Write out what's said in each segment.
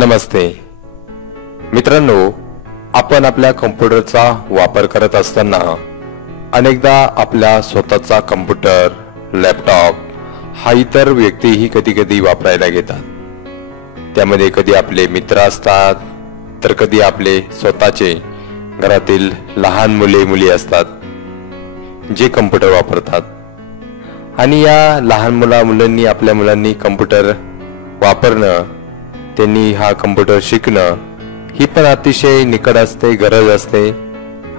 नमस्ते मित्रांनो, आपण आपल्या कॉम्प्युटरचा वापर करत असताना अनेकदा आपला स्वतःचा कॉम्प्युटर, लॅपटॉप हा इतर व्यक्तीही कधी कधी वापरायला घेतात. त्यामध्ये कधी आपले मित्र असतात, तर कधी आपले स्वतःचे घरातील लहान मुले असतात जे कॉम्प्युटर वापरतात. आणि या लहान मुलांनी आपल्या मुलांनी कॉम्प्युटर वापरणं, त्यांनी हा कॉम्प्युटर शिकणं ही पण अतिशय निकट असते, गरज असते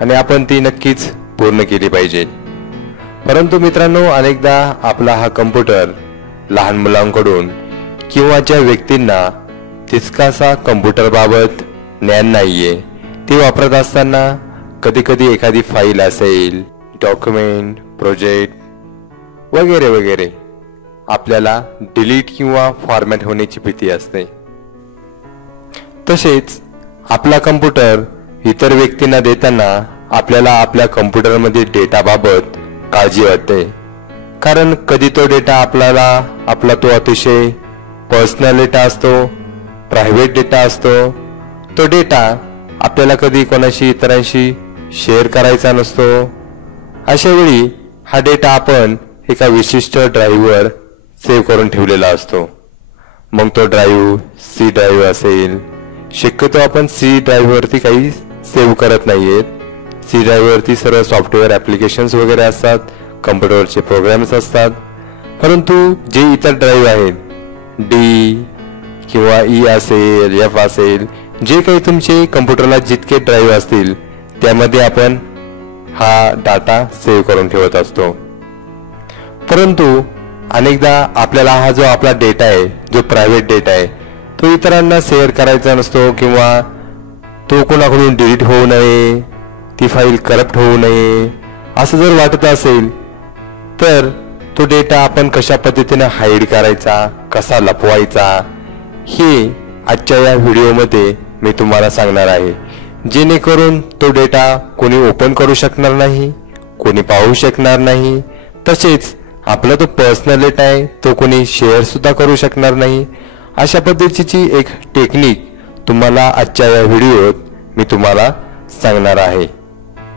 आणि आपण ती नक्कीच पूर्ण केली पाहिजे. परंतु मित्रांनो, अनेकदा आपला हा कॉम्प्युटर लहान मुलांकडून किंवा ज्या व्यक्तींना तितकासा कॉम्प्युटर बाबत ज्ञान नाहीये, ते वापरत असताना कधी कधी एखादी फाईल असेल, डॉक्युमेंट, प्रोजेक्ट वगैरे वगैरे आपल्याला डिलीट किंवा फॉर्मॅट होण्याची भीती असते. तसेच आपला कॉम्प्युटर इतर व्यक्तींना देताना आपल्याला आपल्या कॉम्प्युटरमधील डेटाबाबत काळजी वाटते. कारण कधी तो डेटा आपला तो अतिशय पर्सनल डेटा असतो, प्रायव्हेट डेटा असतो. तो डेटा आपल्याला कधी कोणाशी इतरांशी शेअर करायचा नसतो. अशा वेळी हा डेटा आपण एका विशिष्ट ड्राईव्हवर सेव्ह करून ठेवलेला असतो. मग तो ड्राईव्ह सी ड्राईव्ह असेल. शक्यतो आपण सी ड्राईव्हवरती काही सेव्ह करत नाहीयेत. सी ड्राईव्हवरती सर्व सॉफ्टवेअर ॲप्लिकेशन्स वगैरे असतात, कॉम्प्युटरचे प्रोग्राम्स असतात. परंतु जे इतर ड्राईव्ह आहेत, डी किंवा ई असेल, एफ असेल, जे काही तुमचे कॉम्प्युटरला जितके ड्राईव्ह असतील त्यामध्ये आपण हा डाटा सेव्ह करून ठेवत असतो. परंतु अनेकदा आपल्याला हा जो आपला डेटा आहे, जो प्रायव्हेट डेटा आहे, तो इतरांना शेअर करायचा नसतो किंवा तो कोणाकडून डिलीट होऊ नये, ती फाईल करप्ट होऊ नये असं जर वाटत असेल तर तो डेटा आपण कशा पद्धतीने हाईड करायचा, कसा लपवायचा, हे आजच्या या व्हिडिओमध्ये मी तुम्हाला सांगणार आहे. जेणेकरून तो डेटा कोणी ओपन करू शकणार नाही, कोणी पाहू शकणार नाही. तसेच आपला तो पर्सनल डेटा आहे, तो कोणी शेअर सुद्धा करू शकणार नाही. अशा पद्धतीची एक टेक्निक तुम्हाला आजच्या या व्हिडिओत मी तुम्हाला सांगणार आहे.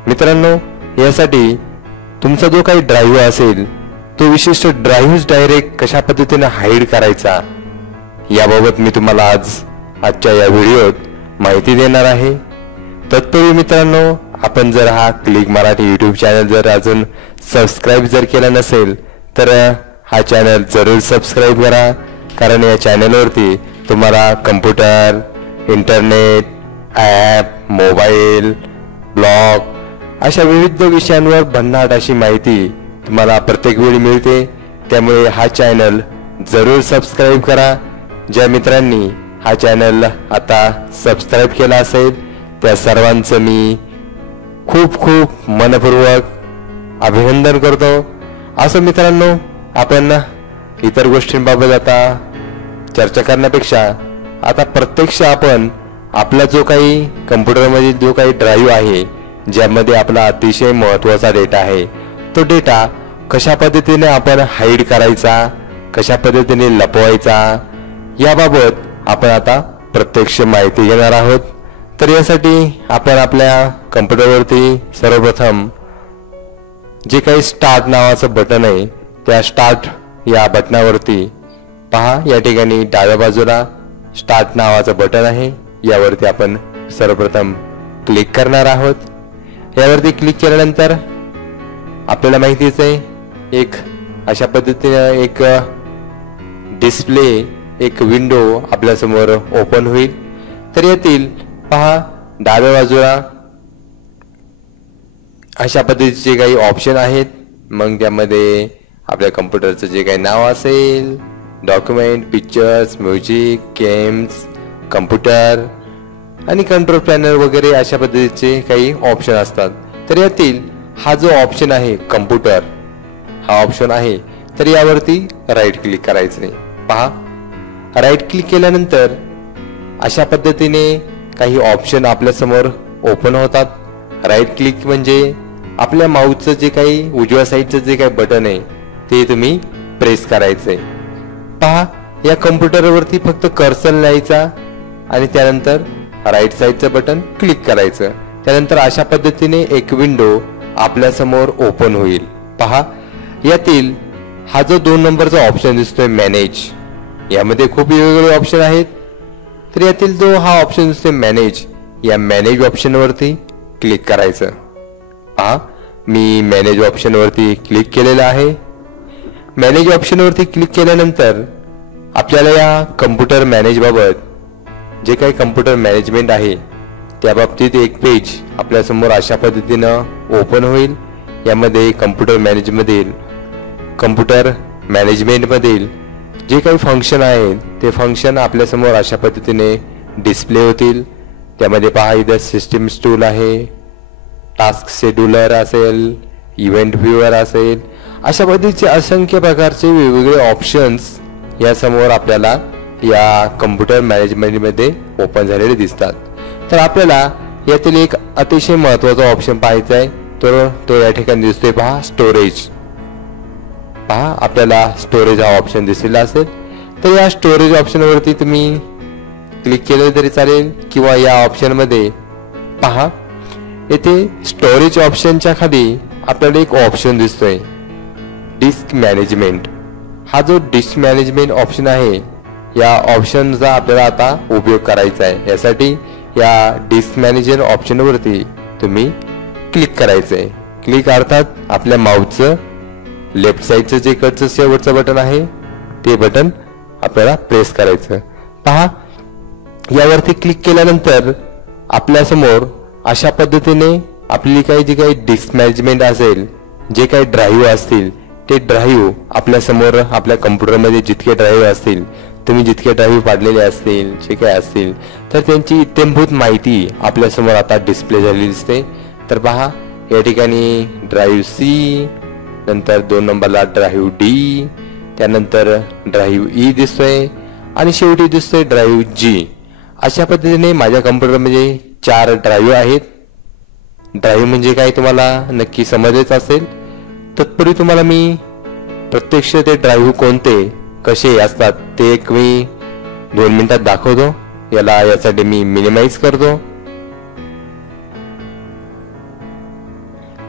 मित्रांनो, यासाठी तुमचा जो काही ड्राईव्ह असेल, तो विशिष्ट ड्राईव्ह डायरेक्ट कशा पद्धतीने हाईड करायचा याबाबत मी तुम्हाला आजच्या या व्हिडिओत माहिती देणार आहे. तत्पूर्वी मित्रांनो, आपण जर हा क्लिक मराठी यूट्यूब चॅनल जर अजून सबस्क्राईब जर केला नसेल तर हा चॅनल जरूर सबस्क्राईब करा. कारण या चॅनलवरती तुम्हाला computer, internet, app, mobile, blog अशा विविध विषयांवर भन्नाट अशी माहिती तुम्हाला प्रत्येक वेळी मिळते. त्यामुळे हा चॅनल जरूर सबस्क्राईब करा. ज्या मित्रांनी हा चॅनल आता सबस्क्राईब केला असेल त्या सर्वांचं मी खूप खूप मनपूर्वक अभिनंदन करतो. असं मित्रांनो, आपण इतर गोष्टींबाबत आता चर्चा करण्यापेक्षा आता प्रत्यक्ष आपण आपला जो काही कम्प्युटरमध्ये जो काही ड्राईव्ह आहे, ज्यामध्ये आपला अतिशय महत्त्वाचा डेटा आहे, तो डेटा कशा पद्धतीने आपण हाईड करायचा, कशा पद्धतीने लपवायचा याबाबत आपण आता प्रत्यक्ष माहिती घेणार आहोत. तर यासाठी आपण आपल्या कम्प्युटरवरती सर्वप्रथम जे काही स्टार्ट नावाचं बटन आहे, त्या स्टार्ट या बटनावरती पहा. या ठिकाणी डाव्या बाजूला स्टार्ट नावाचं बटन आहे, यावरती आपण सर्वप्रथम क्लिक करणार आहोत. यावरती क्लिक केल्यानंतर आपल्याला माहितीच आहे, एक अशा पद्धतीने एक डिस्प्ले, एक विंडो आपल्यासमोर ओपन होईल. तर यातील पहा डाव्या बाजूला अशा पद्धतीचे काही ऑप्शन आहेत. मग त्यामध्ये आपल्या कम्प्युटरचं जे काही नाव असेल, document, pictures, music, games, computer आणि कंट्रोल पॅनल वगैरे अशा पद्धतीचे काही ऑप्शन असतात. तर यातील हा जो ऑप्शन आहे कम्प्युटर, हा ऑप्शन आहे, तर यावरती राईट क्लिक करायचे. पहा, राईट क्लिक केल्यानंतर अशा पद्धतीने काही ऑप्शन आपल्यासमोर ओपन होतात. राईट क्लिक म्हणजे आपल्या माऊसचं जे काही उजव्या साईडचं जे काही बटन आहे ते तुम्ही प्रेस करायचंय. पहा, या कम्प्युटरवरती फक्त कर्सर न्यायचा आणि त्यानंतर राईट साईडचं बटन क्लिक करायचं. त्यानंतर अशा पद्धतीने एक विंडो आपल्या समोर ओपन होईल. पहा, यातील हा जो 2 नंबरचा ऑप्शन दिसतोय मॅनेज, यामध्ये खूप वेगवेगळे ऑप्शन आहेत. तर यातील जो हा ऑप्शन दिसतोय मॅनेज, या मॅनेज ऑप्शन वरती क्लिक करायचं. पहा, मी मॅनेज ऑप्शन वरती क्लिक केलेलं आहे. मॅनेज ऑप्शन वरती क्लिक केल्यानंतर आपल्याला या कम्प्युटर मॅनेज बाबत जे काही कम्प्युटर मॅनेजमेंट आहे त्या बाबतीत एक पेज आपल्या समोर अशा पद्धतीनं ओपन होईल. यामध्ये कम्प्युटर मॅनेजमेंट मधील जे काही फंक्शन आहेत ते फंक्शन आपल्या समोर अशा पद्धतीने डिस्प्ले होतील. त्यामध्ये पहा, इथं सिस्टीम्स टूल आहे, टास्क शेड्यूलर असेल, इव्हेंट व्ह्यूअर असेल, अशा पद्धतीचे असंख्य प्रकारचे वेगवेगळे ऑप्शन्स या समोर आपल्याला या कम्प्युटर मॅनेजमेंटमध्ये ओपन झालेले दिसतात. तर आपल्याला यातील एक अतिशय महत्त्वाचा ऑप्शन पाहायचा आहे, तो या ठिकाणी दिसतोय. पहा, स्टोरेज. पहा, आपल्याला स्टोरेज हा ऑप्शन दिसलेला असेल. तर या स्टोरेज ऑप्शनवरती तुम्ही क्लिक केलं तरी चालेल, किंवा या ऑप्शनमध्ये पहा, येथे स्टोरेज ऑप्शनच्या खाली आपल्याला एक ऑप्शन दिसतोय डिस्क मॅनेजमेंट. हा जो डिस्क मॅनेजमेंट ऑप्शन आहे, या ऑप्शनचा आपल्याला आता उपयोग करायचा आहे. यासाठी या डिस्क मॅनेजर ऑप्शनवरती तुम्ही क्लिक करायचंय. क्लिक अर्थात आपल्या माऊसचं लेफ्ट साईडचं जे कडचं शेवटचं बटन आहे ते बटन आपल्याला प्रेस करायचं. पहा, यावरती क्लिक केल्यानंतर आपल्या समोर अशा पद्धतीने आपली जी काही डिस्क मॅनेजमेंट असेल, जे काही ड्राईव्ह असतील ते ड्राईव्ह आपल्या समोर आपल्या कम्प्युटरमध्ये जितके ड्राईव्ह असतील, तुम्ही जितके ड्राईव्ह पाडलेले असतील, जे काही असतील, तर त्यांची इत्थंभूत माहिती आपल्या समोर आता डिस्प्ले झालेली दिसते. तर पहा, या ठिकाणी ड्राईव्ह सी, नंतर 2 नंबरला ड्राईव्ह डी, त्यानंतर ड्राईव्ह ई दिसतोय आणि शेवटी दिसतोय ड्राईव्ह जी. अशा पद्धतीने माझ्या कम्प्युटरमध्ये 4 ड्राईव्ह आहेत. ड्राईव्ह म्हणजे काय तुम्हाला नक्की समजलेच असेल. तत्पूर्वी तुम्हाला मी प्रत्यक्ष ते ड्राईव्ह कोणते कसे असतात ते एक मी 2 मिनिटात दाखवतो. यासाठी मी मिनिमाइज करतो.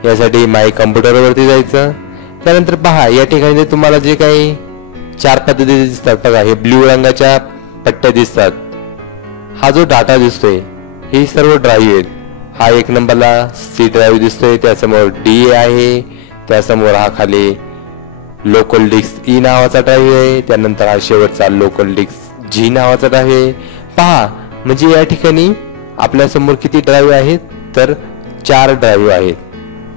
यासाठी माय कम्प्युटरवरती जायचं. त्यानंतर पहा, या ठिकाणी तुम्हाला जे काही 4 पद्धती दिसतात बघा, हे ब्ल्यू रंगाच्या पट्ट्या दिसतात. हा जो डाटा दिसतोय हे सर्व ड्राईव्ह आहेत. हा 1 नंबरला सी ड्राईव्ह दिसतोय, त्यासमोर डी आहे, त्यासमोर हा खाली लोकल डिस्क ई नावाचा ड्राईव्ह आहे, त्यानंतर हा शेवटचा लोकल डिस्क जी नावाचा ड्राईव्ह आहे. पहा, म्हणजे या ठिकाणी आपल्या समोर किती ड्राईव्ह आहेत, तर 4 ड्राईव्ह आहेत.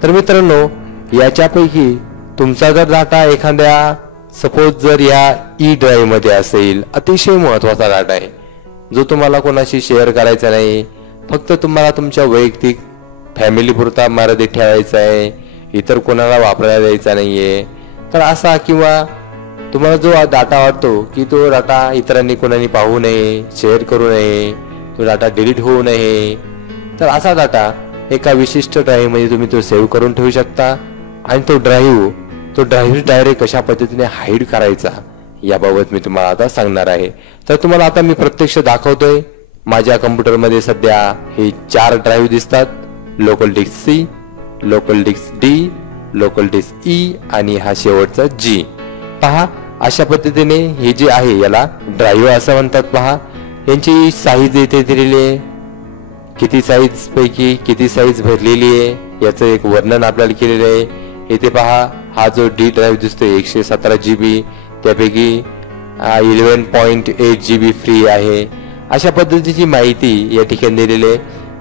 तर मित्रांनो, याच्यापैकी तुमचा जर डाटा एखाद्या सपोज जर या ई ड्राईव्ह मध्ये असेल, अतिशय महत्वाचा डाटा आहे जो तुम्हाला कोणाशी शेअर करायचा नाही, फक्त तुम्हाला तुमच्या वैयक्तिक फॅमिली पुरता मर्यादित ठेवायचा आहे, इतर कोणाला वापरायला द्यायचा नाहीये. तर असा किंवा तुम्हाला जो डाटा वाटतो की तो डाटा इतरांनी कोणाने पाहू नये, शेअर करू नये, तो डाटा डिलीट होऊ नये, तर असा डाटा एका विशिष्ट ड्राईव्ह मध्ये तुम्ही तो सेव्ह करून ठेवू शकता. आणि तो ड्राईव्ह डायरेक्ट कशा पद्धतीने हाईड करायचा याबाबत मी तुम्हाला आता सांगणार आहे. तर तुम्हाला आता मी प्रत्यक्ष दाखवतोय. माझ्या कम्प्युटरमध्ये सध्या हे 4 ड्राईव्ह दिसतात, local disk C, local disk D, local disk E आणि हा शेवटचा जी. पहा, अशा पद्धतीने हे जे आहे याला ड्राईव्ह असं म्हणतात. पहा, यांची साईज इथे दिलेली आहे, किती साईज पैकी किती साईज भरलेली आहे याचं एक वर्णन आपल्याला केलेलं आहे. इथे पहा, हा जो डी ड्राईव्ह दिसतोय 117 GB, त्यापैकी 11.8 GB फ्री आहे. अशा पद्धतीची माहिती या ठिकाणी दिलेली आहे.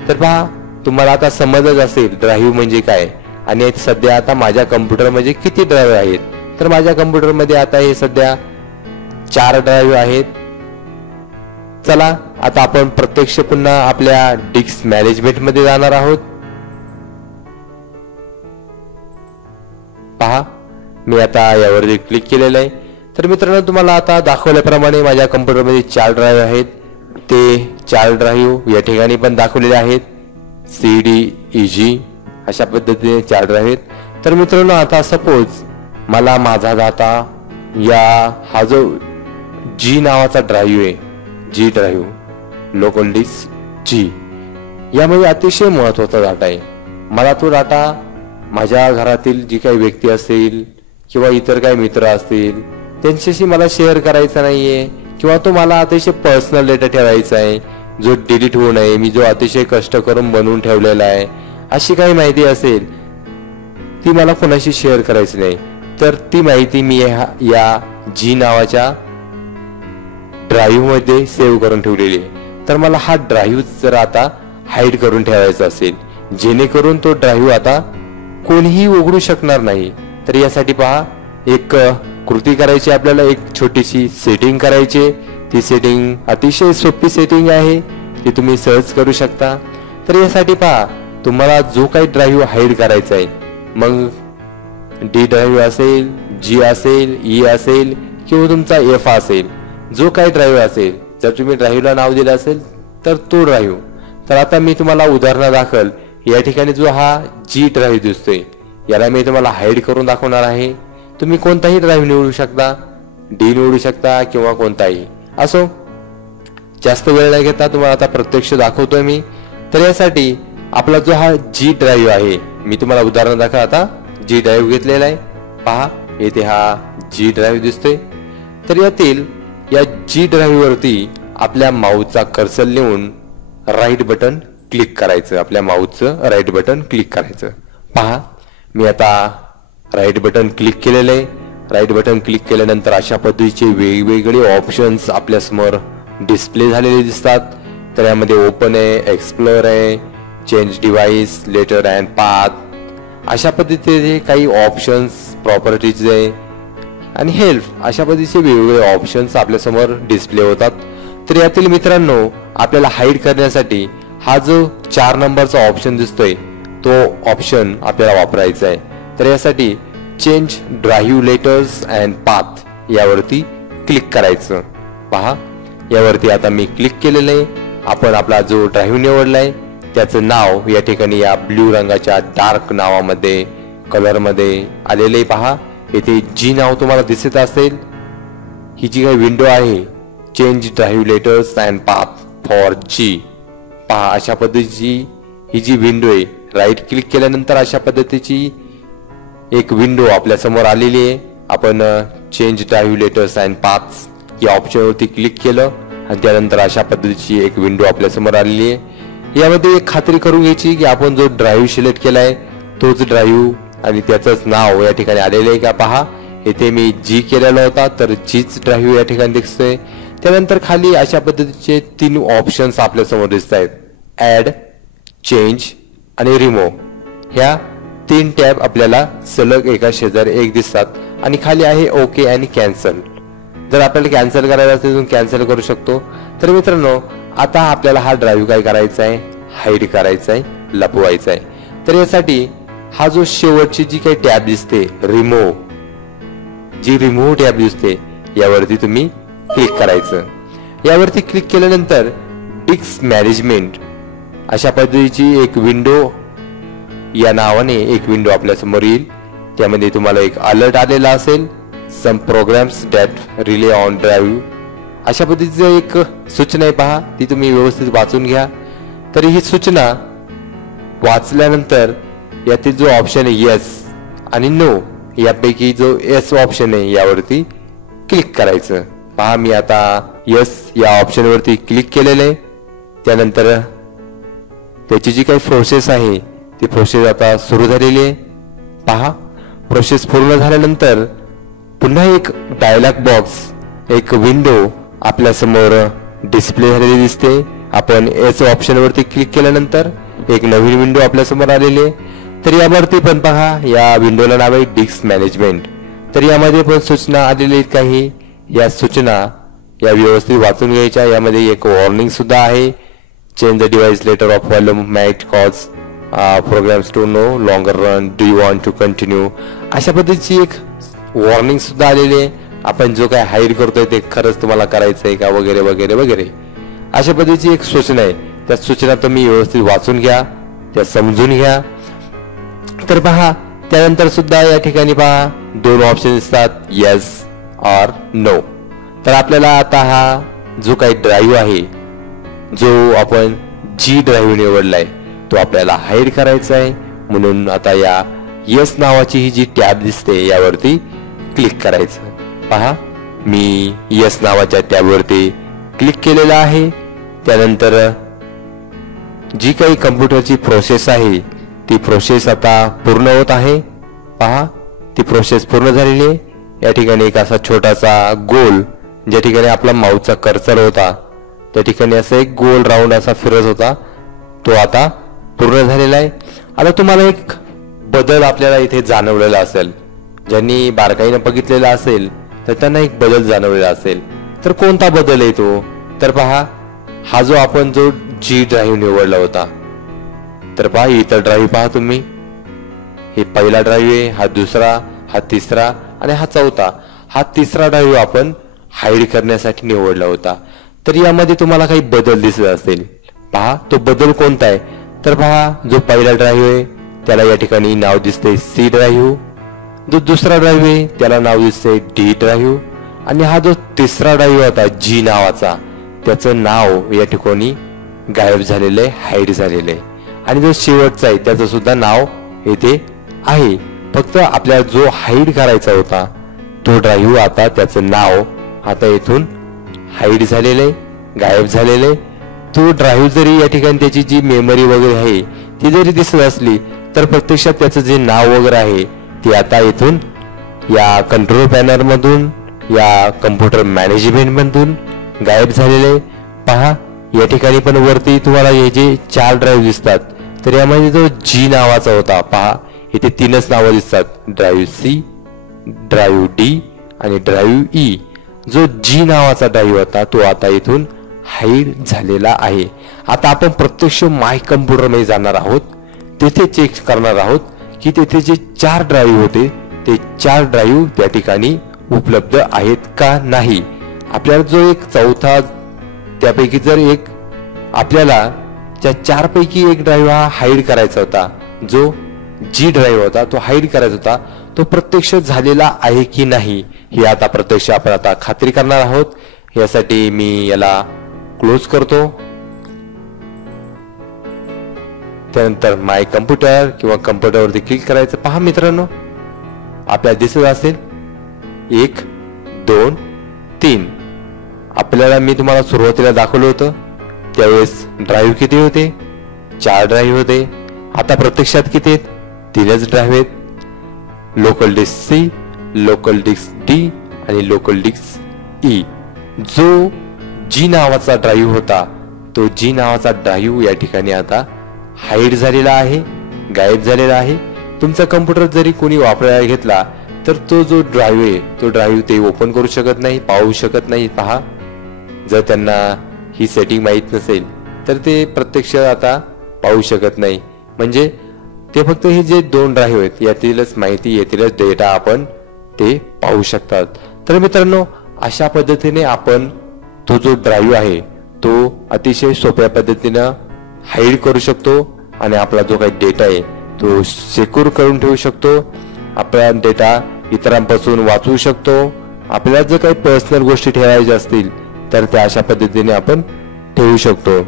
तर पहा, तुम्हाला आता समजच असेल ड्राईव्ह म्हणजे काय आणि सध्या आता माझ्या कम्प्युटरमध्ये किती ड्राईव्ह आहेत. तर माझ्या कम्प्युटरमध्ये आता हे सध्या 4 ड्राईव्ह आहेत. चला, आता आपण प्रत्यक्ष पुन्हा आपल्या डिस्क मॅनेजमेंट मध्ये जाणार आहोत. पहा, मी आता यावरती क्लिक केलेलं आहे. तर मित्रांनो, तुम्हाला आता दाखवल्याप्रमाणे माझ्या कम्प्युटरमध्ये 4 ड्राईव्ह आहेत. ते 4 ड्राईव्ह या ठिकाणी पण दाखवलेले आहेत, CDEG अशा पद्धतीने 4 ड्राईव्ह आहेत. तर मित्रांनो, आता सपोज मला माझा डाटा हा जो जी नावाचा ड्राईव्ह आहे, जी ड्राईव्ह, लोकल डिस्क G यामध्ये अतिशय महत्वाचा डाटा आहे. मला तो डाटा माझ्या घरातील जी काही व्यक्ती असेल किंवा इतर काही मित्र असतील त्यांच्याशी मला शेअर करायचा नाहीये, किंवा तो मला अतिशय पर्सनल डेटा ठेवायचा आहे जो डिलीट होऊ नये. मी जो अतिशय कष्ट करून बनवून ठेवलेला आहे अशी काही माहिती असेल ती मला कोणाशी शेअर करायची नाही. तर ती माहिती मी या G नावाच्या ड्राईव्ह मध्ये सेव्ह करून ठेवलेली आहे. तर मला हा ड्राईव्ह जर आता हाईड करून ठेवायचा असेल जेणेकरून तो ड्राईव्ह आता कोणीही उघडू शकणार नाही, तर यासाठी पहा एक कृती करायची. आपल्याला एक छोटीशी सेटिंग करायची. ती सेटिंग अतिशय सोपी सेटिंग आहे, ती तुम्ही सर्च करू शकता. तर यासाठी पहा तुम्हाला जो काही ड्राईव्ह हाईड करायचा आहे, मग D ड्राईव्ह असेल, G असेल, E असेल किंवा तुमचा F असेल, जो काही ड्राईव्ह असेल, जर तुम्ही ड्राईव्हला नाव दिलं असेल तर तो ड्राईव्ह. तर आता मी तुम्हाला उदाहरणादाखल या ठिकाणी जो हा G ड्राईव्ह दिसतोय याला मी तुम्हाला हाईड करून दाखवणार आहे. तुम्ही कोणताही ड्राईव्ह निवडू शकता, D निवडू शकता किंवा कोणताही असो. जास्त वेळ न घेता तुम्हाला आता प्रत्यक्ष दाखवतोय मी. तर यासाठी आपला जो हा G ड्राईव्ह आहे, मी तुम्हाला उदाहरण दाखवा. आता G ड्राईव्ह घेतलेला आहे, पहा येथे हा G ड्राईव्ह दिसतोय. तर यातील या G ड्राईव्ह वरती आपल्या माऊसचा कर्सर नेऊन राईट बटन क्लिक करायचं. आपल्या माऊसचं राईट बटन क्लिक करायचं. पहा मी आता राईट बटन क्लिक केलेलं आहे. राईट बटन क्लिक केल्यानंतर अशा पद्धतीचे वेगवेगळे ऑप्शन्स आपल्या समोर डिस्प्ले झालेले दिसतात. तर यामध्ये ओपन आहे, एक्सप्लोर आहे, change device, letter and path, अशा पद्धतीचे काही ऑप्शन्स, प्रॉपर्टीज आहे आणि हेल्प, अशा पद्धतीचे वेगवेगळे ऑप्शन्स आपल्या समोर डिस्प्ले होतात. तर यातील मित्रांनो आपल्याला हाईड करण्यासाठी हा जो 4 नंबरचा ऑप्शन दिसतोय तो ऑप्शन आपल्याला वापरायचा आहे. तर यासाठी change drive letters and path यावरती क्लिक करायचं. पहा यावरती आता मी क्लिक केलेलं आहे. आपण आपला जो ड्राईव्ह निवडलाय त्याचं नाव या ठिकाणी या ब्ल्यू रंगाच्या डार्क नावामध्ये, कलरमध्ये आलेले पहा. येथे G नाव तुम्हाला दिसत असेल. ही जी काही विंडो आहे, change drive letters and path for G, पहा अशा पद्धतीची ही जी विंडो आहे, राईट क्लिक केल्यानंतर अशा पद्धतीची एक विंडो आपल्या समोर आलेली आहे. आपण change drive letters and paths या ऑप्शनवरती क्लिक केलं आणि त्यानंतर अशा पद्धतीची एक विंडो आपल्या समोर आलेली आहे. यामध्ये एक खात्री करून घ्यायची की आपण जो ड्राईव्ह सिलेक्ट केलाय तोच ड्राईव्ह आणि त्याचंच नाव या ठिकाणी आलेलं आहे का. पहा येथे मी G केलेला होता, तर Gच ड्राईव्ह या ठिकाणी दिसतोय. त्यानंतर खाली अशा पद्धतीचे 3 ऑप्शन्स आपल्या समोर दिसत आहेत, ऍड, चेंज आणि रिमूव्ह. ह्या 3 टॅब आपल्याला सलग एका शेजारी एक दिसतात आणि खाली आहे ओके आणि कॅन्सल. जर आपल्याला कॅन्सल करायचं असेल तर कॅन्सल करू शकतो. तर मित्रांनो आता आपल्याला हा ड्राईव्ह काय करायचा आहे, हाईड करायचा आहे, लपवायचा आहे. तर यासाठी हा जो शेवटची जी काही टॅब दिसते रिमूव्ह, जी रिमूव्ह टॅब दिसते यावरती तुम्ही क्लिक करायचं. यावरती क्लिक केल्यानंतर डिस्क मॅनेजमेंट अशा पद्धतीची एक विंडो या नावाने एक विंडो आपल्या समोर येईल. त्यामध्ये तुम्हाला एक अलर्ट आलेला असेल, some programs that rely on drive, अशा पद्धतीची एक सूचना आहे. पहा ती तुम्ही व्यवस्थित वाचून घ्या. तर ही सूचना वाचल्यानंतर यातील जो ऑप्शन आहे येस आणि नो यापैकी जो येस ऑप्शन आहे यावरती क्लिक करायचं. पहा मी आता येस या ऑप्शन वरती क्लिक केलेलं आहे. त्यानंतर त्याची जी काही प्रोसेस आहे ती प्रोसेस आता सुरू झालेली आहे. पहा प्रोसेस पूर्ण झाल्यानंतर पुन्हा एक डायलॉग बॉक्स, एक विंडो आपल्या समोर डिस्प्ले झालेली दिसते. आपण एस ऑप्शन वरती क्लिक केल्यानंतर एक नवीन विंडो आपल्या समोर आलेली आहे. तर यावरती पण पहा या विंडोला नाव आहे डिस्क मॅनेजमेंट. तर यामध्ये पण सूचना आलेली आहेत काही. या सूचना या व्यवस्थित वाचून घ्यायच्या. यामध्ये एक वॉर्निंग सुद्धा आहे, change the device letter of volume might cause programs to no longer run, do you want to continue, अशा पद्धतीची एक वॉर्निंग सुद्धा आलेली आहे. आपण जो काय हाईड करतोय ते खरंच तुम्हाला करायचंय का वगैरे वगैरे वगैरे, अशा पद्धतीची एक सूचना आहे. त्या सूचना तुम्ही व्यवस्थित वाचून घ्या, त्या समजून घ्या. तर पहा त्यानंतर सुद्धा या ठिकाणी पहा 2 ऑप्शन दिसतात, येस ऑर नो. तर आपल्याला आता हा जो काही ड्राईव्ह आहे जो आपण जी ड्राईव्ह निवडलाय तो आपल्याला हाईड करायचा आहे. म्हणून आता या यस नावाची ही जी टॅब दिसते यावरती क्लिक करायचं. पहा, मी यस नावाच्या टॅबवरती क्लिक केलेला आहे. त्यानंतर जी काही कम्प्युटरची प्रोसेस आहे ती प्रोसेस आता पूर्ण होत आहे. पहा, ती प्रोसेस पूर्ण झालेली आहे. या ठिकाणी एक असा छोटासा गोल, ज्या ठिकाणी आपला माऊसचा कर्सर होता त्या ठिकाणी असा एक गोल राऊंड असा फिरत होता, तो आता पूर्ण झालेला आहे. आता तुम्हाला एक बदल आपल्याला इथे जाणवलेला असेल. ज्यांनी बारकाईने बघितलेला असेल तर त्यांना एक बदल जाणवलेला असेल. तर कोणता बदल आहे तो? तर पहा, हा जो आपण जो जी ड्राईव्ह निवडला होता, तर पहा इतर ड्राईव्ह पहा तुम्ही. हे पहिला ड्राईव्ह आहे, हा दुसरा, हा तिसरा आणि हा चौथा. हा तिसरा ड्राईव्ह आपण हाईड करण्यासाठी निवडला होता. तर यामध्ये तुम्हाला काही बदल दिसत असेल. पहा, तो बदल कोणता आहे? तर पहा, जो पहिला ड्राईव्ह आहे त्याला या ठिकाणी नाव दिसते सी ड्राईव्ह. जो दुसरा ड्राईव्ह आहे त्याला नाव दिसते डी ड्राईव्ह. आणि हा जो तिसरा ड्राईव्ह होता जी नावाचा, त्याचं नाव या ठिकाणी गायब झालेलं आहे, हाईड झालेलं आहे. आणि जो शेवटचा आहे त्याचं सुद्धा नाव येथे आहे. फक्त आपल्याला जो हाईड करायचा होता तो ड्राईव्ह, आता त्याचं नाव आता इथून हाईड झालेलं आहे, गायब झालेलं आहे. तो ड्राईव्ह जरी या ठिकाणी त्याची जी मेमरी वगैरे आहे ती जरी दिसत असली तर प्रत्यक्षात त्याचं जे नाव वगैरे आहे ते आता इथून या कंट्रोल पॅनल मधून, या कम्प्युटर मॅनेजमेंट मधून गायब झालेले आहे. पहा, या ठिकाणी पण वरती तुम्हाला हे जे 4 ड्राईव्ह दिसतात, तर यामध्ये जो जी नावाचा होता, पहा इथे 3च नावं दिसतात, ड्राईव्ह सी, ड्राईव्ह डी आणि ड्राईव्ह ई. जो जी नावाचा ड्राईव्ह होता तो आता इथून हाईड झालेला आहे. आता आपण प्रत्यक्ष माय कम्प्युटर मध्ये जाणार आहोत, तेथे चेक करणार आहोत की तेथे जे 4 ड्राईव्ह होते ते 4 ड्राईव्ह त्या ठिकाणी उपलब्ध आहेत का नाही. आपल्याला जो एक चौथा, त्यापैकी जर एक आपल्याला त्या 4 पैकी एक ड्राईव्ह हा हाईड करायचा होता, जो जी ड्राईव्ह होता तो हाईड करायचा होता, तो प्रत्यक्ष झालेला आहे की नाही हे आता प्रत्यक्ष आपण आता खात्री करणार आहोत. यासाठी मी याला क्लोज करतो. त्यानंतर माय कम्प्युटर किंवा कम्प्युटरवरती क्लिक करायचं. पहा मित्रांनो, आपल्याला दिसत असेल 1 2 3. आपल्याला मी तुम्हाला सुरुवातीला दाखवलं होतं त्यावेळेस ड्राईव्ह किती होते? 4 ड्राईव्ह होते. आता प्रत्यक्षात किती आहेत? 3च ड्राईव्ह आहेत. Local disk C, local disk D आणि लोकल डिस्क ई. जो जी नावाचा ड्राईव्ह होता तो जी नावाचा ड्राईव्ह या ठिकाणी आता हाईड झालेला आहे, गायब झालेला आहे. तुमचा कम्प्युटर जरी कोणी वापरायला घेतला तर तो जो ड्राईव्ह आहे तो ड्राईव्ह ते ओपन करू शकत नाही, पाहू शकत नाही. पहा, जर त्यांना ही सेटिंग माहीत नसेल तर ते प्रत्यक्ष आता पाहू शकत नाही. म्हणजे ते फक्त हे जे 2 ड्राईव्ह आहेत यातीलच माहिती, यातीलच डेटा आपण ते पाहू शकतात. तर मित्रांनो, अशा पद्धतीने आपण तो जो ड्राईव्ह आहे तो अतिशय सोप्या पद्धतीनं हाईड करू शकतो आणि आपला जो काही डेटा आहे तो सिक्युअर करून ठेवू शकतो. आपला डेटा इतरांपासून वाचवू शकतो. आपल्याला जर काही पर्सनल गोष्टी ठेवायच्या असतील तर त्या अशा पद्धतीने आपण ठेवू शकतो.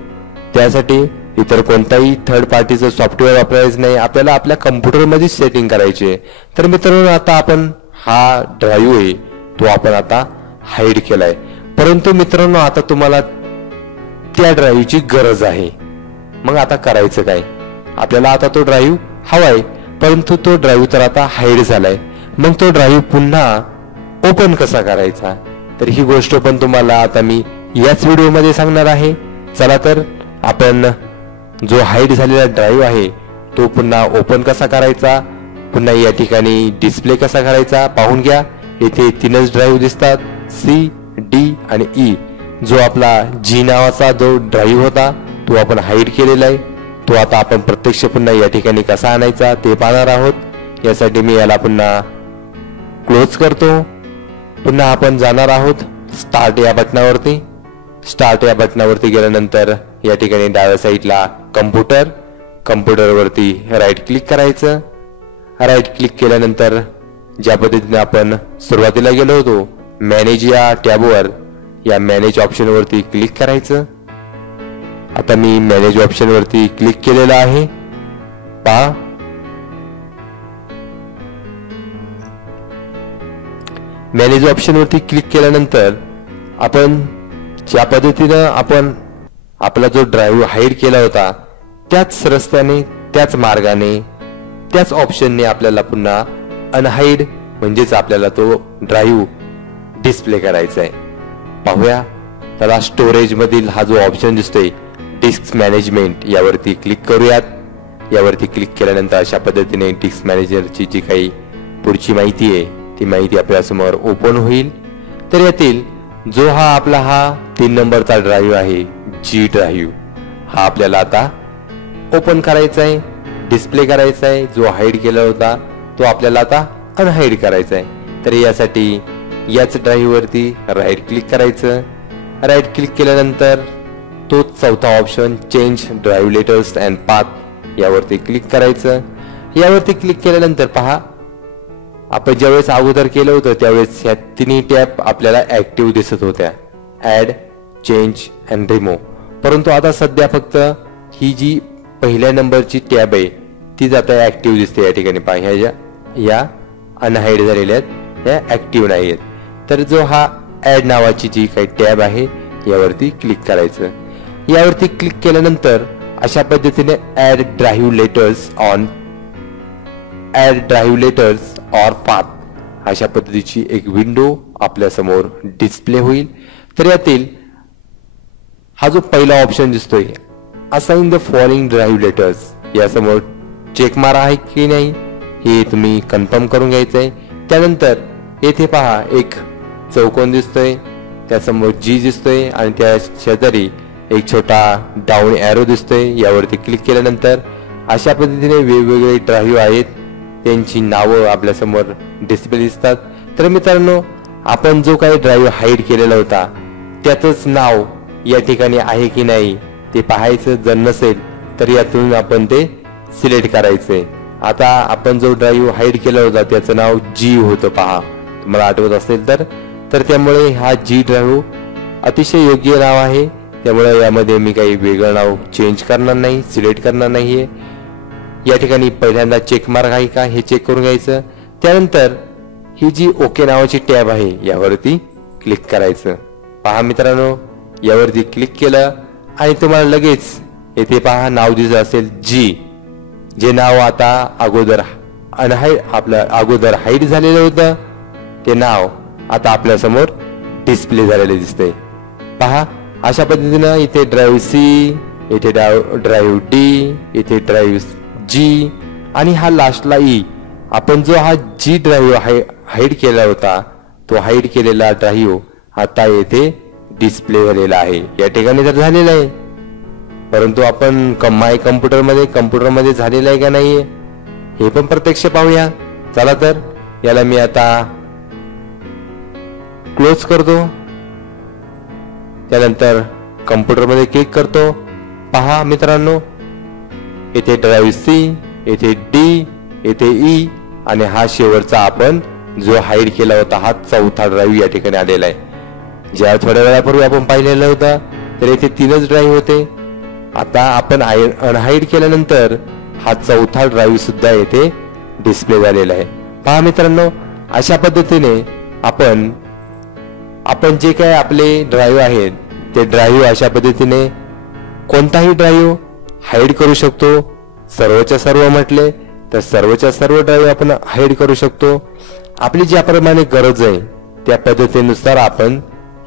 त्यासाठी इतर कोणताही थर्ड पार्टीचं सॉफ्टवेअर वापरायचं नाही, आपल्याला आपल्या कम्प्युटरमध्येच सेटिंग करायची आहे. तर मित्रांनो, आता आपण हा ड्राईव्ह आहे तो आपण आता हाईड केलाय. परंतु मित्रांनो, आता तुम्हाला त्या ड्राईव्हची गरज आहे. मग आता करायचं काय? आपल्याला आता तो ड्राईव्ह हवाय, परंतु तो ड्राईव्ह तर आता हाईड झालाय. मग तो ड्राईव्ह पुन्हा ओपन कसा करायचा? तर ही गोष्ट पण तुम्हाला आता मी याच व्हिडिओमध्ये सांगणार आहे. चला तर आपण जो हाईड झालेला ड्राईव्ह आहे तो पुन्हा ओपन कसा करायचा, पुन्हा या ठिकाणी डिस्प्ले कसा करायचा पाहून घ्या. येथे 3च ड्राईव्ह दिसतात, सी, डी आणि ई. जो आपला जी नावाचा जो ड्राईव्ह होता तो आपण हाईड केलेला आहे. तो आता आपण प्रत्यक्ष पुन्हा या ठिकाणी कसा आणायचा ते पाहणार आहोत. यासाठी मी याला पुन्हा क्लोज करतो. पुन्हा आपण जाणार आहोत स्टार्ट या बटनावरती. स्टार्ट या बटनावरती गेल्यानंतर या ठिकाणी डाव्या साईडला कम्प्युटरवरती राईट क्लिक करायचं. राईट क्लिक केल्यानंतर ज्या पद्धतीने आपण सुरुवातीला गेलो होतो मॅनेज या टॅबवर, या मॅनेज ऑप्शनवरती क्लिक करायचं. आता मी मॅनेज ऑप्शन वरती क्लिक केलेलं आहे. पहा मॅनेज ऑप्शन वरती क्लिक केल्यानंतर आपण ज्या पद्धतीनं आपण आपला जो ड्राईव्ह हाईड केला होता त्याच रस्त्याने, त्याच मार्गाने, त्याच ऑप्शनने आपल्याला पुन्हा अनहाईड म्हणजेच आपल्याला तो ड्राईव्ह डिस्प्ले करायचा आहे. पाहूया. त्याला स्टोरेज मधील हा जो ऑप्शन दिसतोय डिस्क मॅनेजमेंट यावरती क्लिक करूयात. यावरती क्लिक केल्यानंतर अशा पद्धतीने डिस्क मॅनेजरची जी काही पुढची माहिती आहे ती माहिती आपल्या समोर ओपन होईल. तर यातील जो हा आपला 3 नंबरचा ड्राईव्ह आहे जी ड्राईव्ह हा आपल्याला आता ओपन करायचा आहे, डिस्प्ले करायचा आहे. जो हाईड केला होता तो आपल्याला आता अनहाईड करायचा आहे. तर यासाठी याच ड्राईव्ह वरती राईट क्लिक करायचं. राईट क्लिक केल्यानंतर तो चौथा option change drive letters and path यावरती क्लिक करायचं. यावरती क्लिक केल्यानंतर पहा आपण ज्यावेळेस अगोदर केलं होतं त्यावेळेस ह्या तिन्ही टॅब आपल्याला ऍक्टिव्ह दिसत होत्या, ऍड, चेंज अँड रिमूव्ह. परंतु आता सध्या फक्त ही जी पहिल्या नंबरची टॅब आहे तीच आता ऍक्टिव्ह दिसते. या ठिकाणी पहा ह्या या अनहाईड झालेल्या आहेत, त्या ऍक्टिव्ह नाही आहेत. तर जो हा ऍड नावाची जी काही टॅब आहे यावरती क्लिक करायचं. यावरती क्लिक केल्यानंतर अशा पद्धतीने add drive letters or path अशा पद्धतीची एक विंडो आपल्या समोर डिस्प्ले होईल. तर यातील हा जो पहिला ऑप्शन दिसतोय assign the following drive letters यासमोर चेक मारा आहे की नाही हे तुम्ही कन्फर्म करून घ्यायचंय. त्यानंतर येथे पहा एक चौकोन दिसतोय, त्यासमोर जी दिसतोय आणि त्या शेजारी एक छोटा डाऊन एरो दिसतोय. यावरती क्लिक केल्यानंतर अशा पद्धतीने वेगवेगळे ड्राईव्ह आहेत त्यांची नावं आपल्या समोर डिस्प्ले दिसतात. तर मित्रांनो आपण जो काही ड्राईव्ह हाईड केलेला होता त्याचंच नाव या ठिकाणी आहे की नाही ते पाहायचं. जर नसेल तर यातून आपण ते सिलेक्ट करायचंय. आता आपण जो ड्राईव्ह हाईड केला होता त्याचं नाव जी होतं पहा, तुम्हाला आठवत असेल तर त्यामुळे हा जी ड्राईव्ह अतिशय योग्य नाव आहे. त्यामुळे यामध्ये मी काही वेगळं नाव चेंज करणार नाही, सिलेक्ट करणार नाहीये. या ठिकाणी पहिल्यांदा चेक मार्क आहे का हे चेक करून घ्यायचं. त्यानंतर ही जी ओके नावाची टॅब आहे यावरती क्लिक करायचं. पहा मित्रांनो यावरती क्लिक केलं आणि तुम्हाला लगेच येथे पहा नाव दिसत असेल जी, जे नाव आता अगोदर अगोदर हाईड झालेलं होतं ते नाव आता आपल्या समोर डिस्प्ले झालेले दिसते. पहा अशा पद्धतीनं इथे ड्राईव्ह सी, इथे ड्राईव्ह डी, इथे ड्राईव्ह जी आणि हा लास्टला ई. आपण जो हा जी ड्राईव्ह हाईड केला होता तो हाईड केलेला ड्राईव्ह आता येथे डिस्प्ले झालेला आहे. या ठिकाणी तर झालेला आहे परंतु आपण माय कम्प्युटरमध्ये झालेला आहे का नाहीये हे पण प्रत्यक्ष पाहूया. चला तर याला मी आता क्लोज करतो. त्यानंतर कम्प्युटरमध्ये क्लिक करतो. पहा मित्रांनो येथे ड्राईव्ह सी, येथे डी, येथे ई आणि हा शेवटचा आपण जो हाईड केला होता हा चौथा ड्राईव्ह या ठिकाणी आलेला आहे. ज्या थोड्या वेळापूर्वी आपण पाहिलेला होता तर येथे 3च ड्राईव्ह होते. आता आपण अनहाईड केल्यानंतर हा चौथा ड्राईव्ह सुद्धा येथे डिस्प्ले झालेला आहे. पहा मित्रांनो अशा पद्धतीने आपण जे काय आपले ड्राईव्ह आहेत ते ड्राईव्ह अशा पद्धतीने कोणताही ड्राईव्ह हाईड करू शकतो. सर्वच्या सर्व म्हटले तर सर्वच्या सर्व ड्राईव्ह आपण हाईड करू शकतो. आपली ज्याप्रमाणे गरज आहे त्या पद्धतीनुसार आपण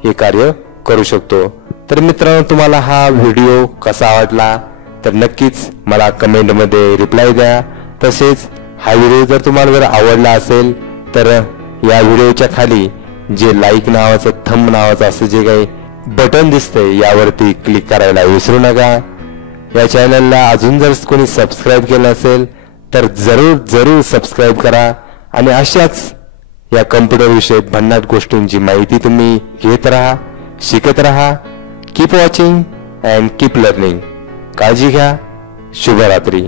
हे कार्य करू शकतो. तर मित्रांनो तुम्हाला हा व्हिडिओ कसा वाटला तर नक्कीच मला कमेंट मध्ये रिप्लाय द्या. तसेच हा व्हिडिओ जर तुम्हाला जर आवडला असेल तर या व्हिडिओच्या खाली जे लाईक नावाचं थंब नावाचं असं जे काही बटन दिसतंय यावरती क्लिक करायला विसरू नका. या चॅनलला अजून जर कोणी सबस्क्राईब केलं असेल तर जरूर सबस्क्राईब करा आणि अशाच या कम्प्युटर विषयक भन्नाट गोष्टींची माहिती तुम्ही घेत राहा, शिकत राहा. Keep watching and keep learning. काळजी घ्या. शुभरात्री.